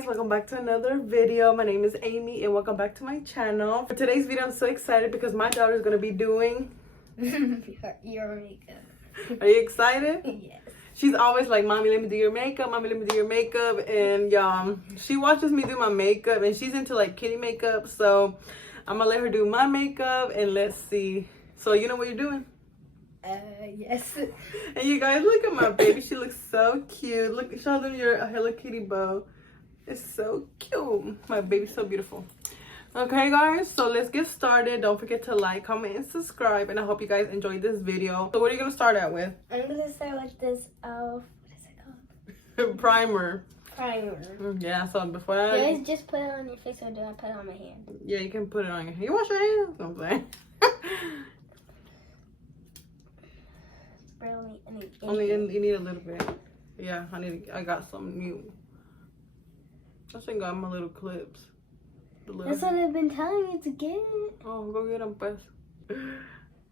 guys, welcome back to another video. My name is Amy and welcome back to my channel. For today's video, I'm so excited because my daughter is going to be doing your makeup. Are you excited? Yes. She's always like, Mommy, let me do your makeup. Mommy, let me do your makeup. And she watches me do my makeup and she's into like kitty makeup. So I'm going to let her do my makeup and let's see. So you know what you're doing? Yes. And you guys, look at my baby. She looks so cute. Look, show them your Hello Kitty bow. It's so cute. My baby's so beautiful. Okay, guys, so let's get started. Don't forget to like, comment, and subscribe. And I hope you guys enjoyed this video. So what are you going to start out with? I'm going to start with this, what is it called? Primer. Primer. Yeah, so before Do I just put it on your face or do I put it on my hand? Yeah, you can put it on your hand. You wash your hands? I'm saying. Only you need a little bit. Yeah, I got some new. I think I got my little clips. That's what I've been telling you to get. Oh, go get them first.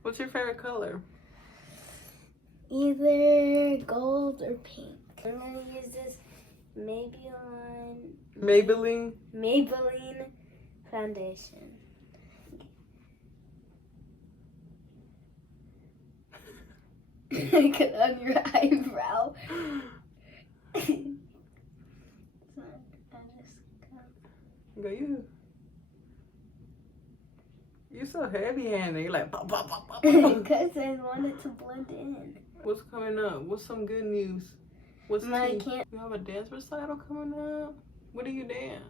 What's your favorite color? Either gold or pink. I'm gonna use this Maybelline foundation. Get on your eyebrow. Go you. You're so heavy-handed. You're like pop, pop, pop, pop, pop. Because I want it to blend in. What's coming up? What's some good news? What's You have a dance recital coming up? What do you dance?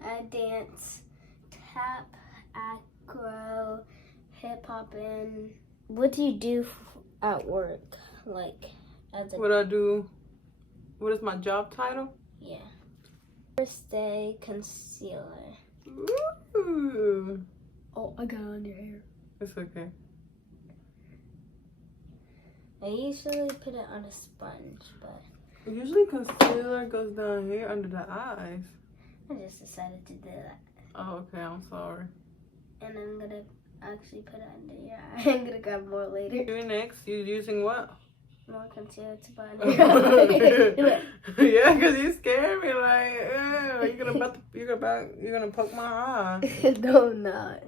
I dance tap, acro, hip hop, and what do you do at work? Like as a what I do? What is my job title? Yeah. First day concealer. Ooh. Oh, I got it on your hair. It's okay. I usually put it on a sponge, but usually concealer goes down here under the eyes. I just decided to do that. Oh, okay. I'm sorry. And I'm gonna actually put it under your eye. I'm gonna grab more later. You're next. You're using what? More concealer to put under your eye. Yeah, because you scared me. Like, you're gonna poke my eye. No, I'm not.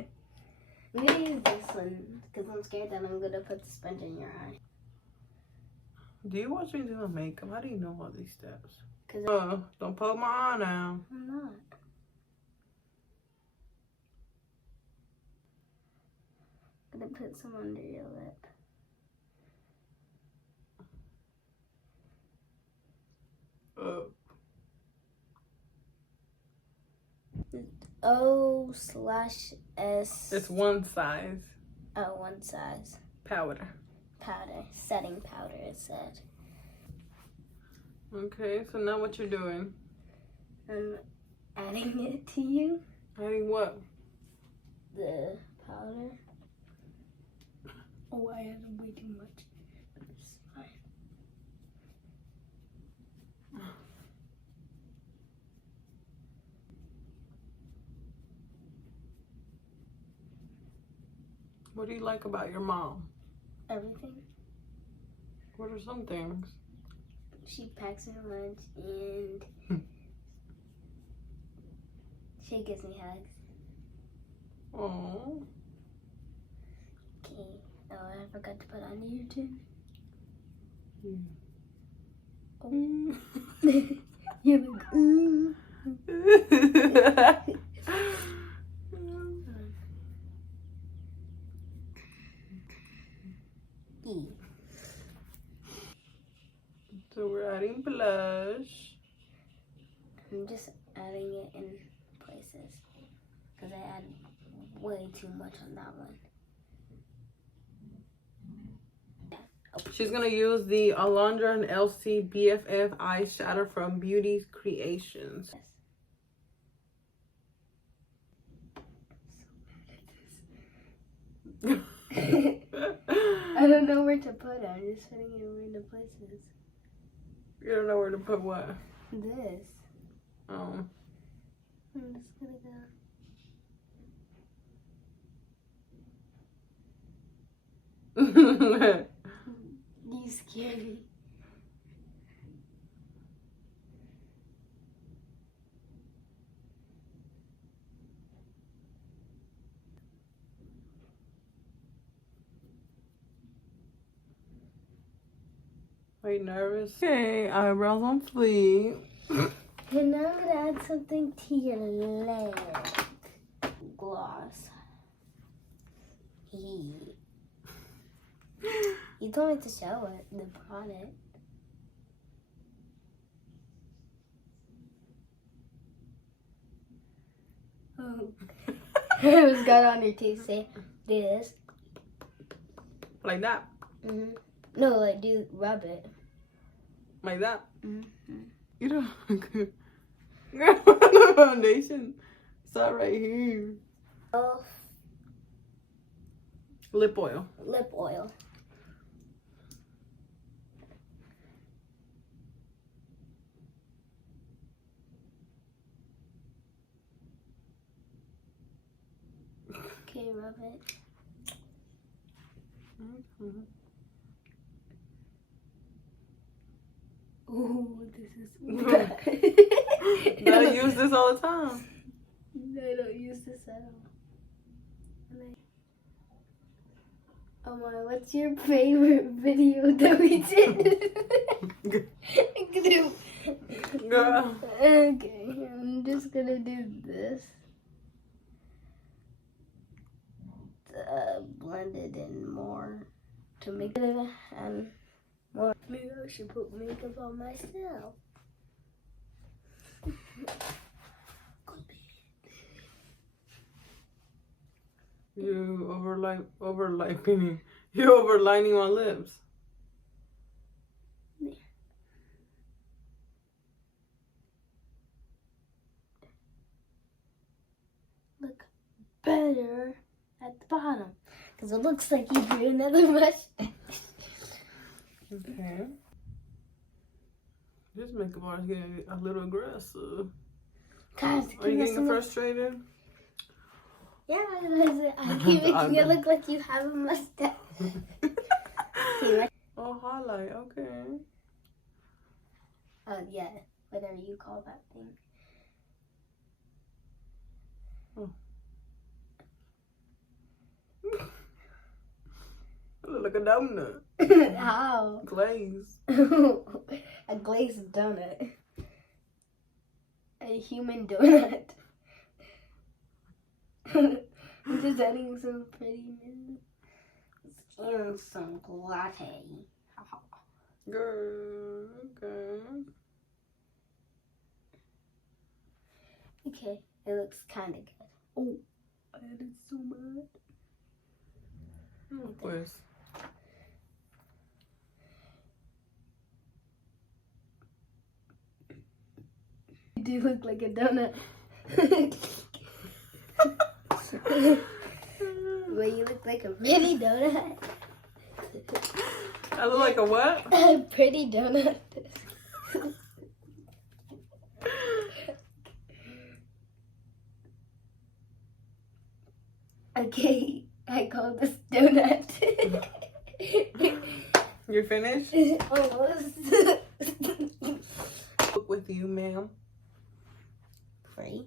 I'm gonna use this one because I'm scared that I'm gonna put the sponge in your eye. Do you watch me do my makeup? How do you know all these steps? Cause don't poke my eye now. I'm not. I'm gonna put some under your lip. O/S. It's one size. Oh, one size. Powder. Setting powder, it said. Okay, so now what you're doing? I'm adding it to you. Adding what? The powder. Oh, I added way too much. It's fine. What do you like about your mom? Everything. What are some things? She packs her lunch and she gives me hugs. Oh. Okay. Oh, I forgot to put on you too. Yeah. Oh. You're like, So we're adding blush. I'm just adding it in places because I add way too much on that one. She's gonna use the Alondra and Elsie BFF eyeshadow from Beauty Creations. Yes. I don't know where to put it. I'm just putting it in random places. You don't know where to put what? This. Oh. I'm just gonna go. You scare me. Are you nervous? Okay, eyebrows on fleek. And now I'm gonna add something to your leg. Gloss. You told me to show it, the product. Oh. It was got on your teeth. Say, do this. Like that? Mm-hmm. No, like rub it. Like that? Mm-hmm. You don't look good. Girl, the foundation. Start right here. Oh, Lip oil. lip oil. Okay, rub it. Mm-hmm. Oh, this is Gotta use this all the time. No, I don't use this at all. Oh my, what's your favorite video that we did? Girl. Okay, I'm just gonna do this. Blend it in more to make it and more. Maybe I should put makeup on myself. You overlining. You're overlining my lips. There. Look better at the bottom. Because it looks like you drew another mustache. Okay. This makeup artist getting a little aggressive. Guys, Are you getting frustrated? Yeah, I keep making it look like you have a mustache. Oh, highlight. Okay. Yeah, whatever you call that thing. Oh. I look like a donut. How? Glaze. A glazed donut. A human donut. I'm just adding some prettiness and some latte. Girl, okay. Okay, it looks kind of good. Oh, I added so much. Oh, pues. You do look like a donut. Well, you look like a pretty donut. I look like a what? A pretty donut. Okay, I call this donut. You're finished? Almost. Book with you, ma'am. Free.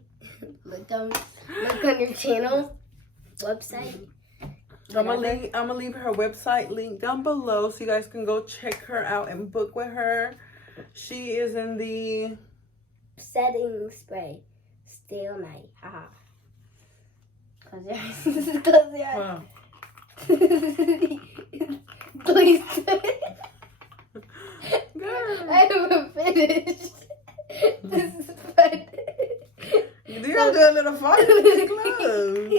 Look on your channel website. I'm gonna leave her website link down below so you guys can go check her out and book with her. She is in the setting spray. Stay all night. Haha. Close your eyes. Close your eyes. Wow. Please. Girl. I haven't finished. This is fun. You gotta do a little fun with the clothes.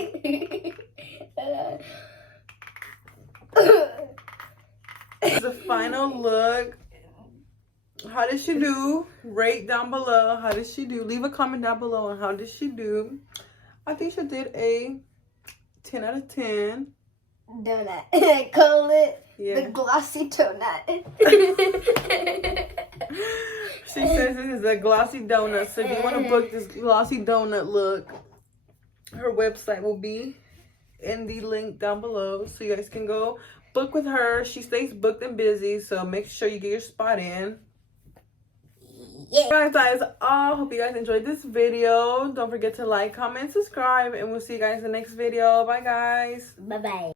This is the final look. How did she do? Rate down below. How did she do? Leave a comment down below on how did she do. I think she did a 10 out of 10. Donut. I call it the Yeah. glossy donut. She says this is a glossy donut. So if you want to book this glossy donut look, her website will be in the link down below. So you guys can go book with her. She stays booked and busy. So make sure you get your spot in. Yeah. Guys, that is all. Hope you guys enjoyed this video. Don't forget to like, comment, subscribe. And we'll see you guys in the next video. Bye, guys. Bye-bye.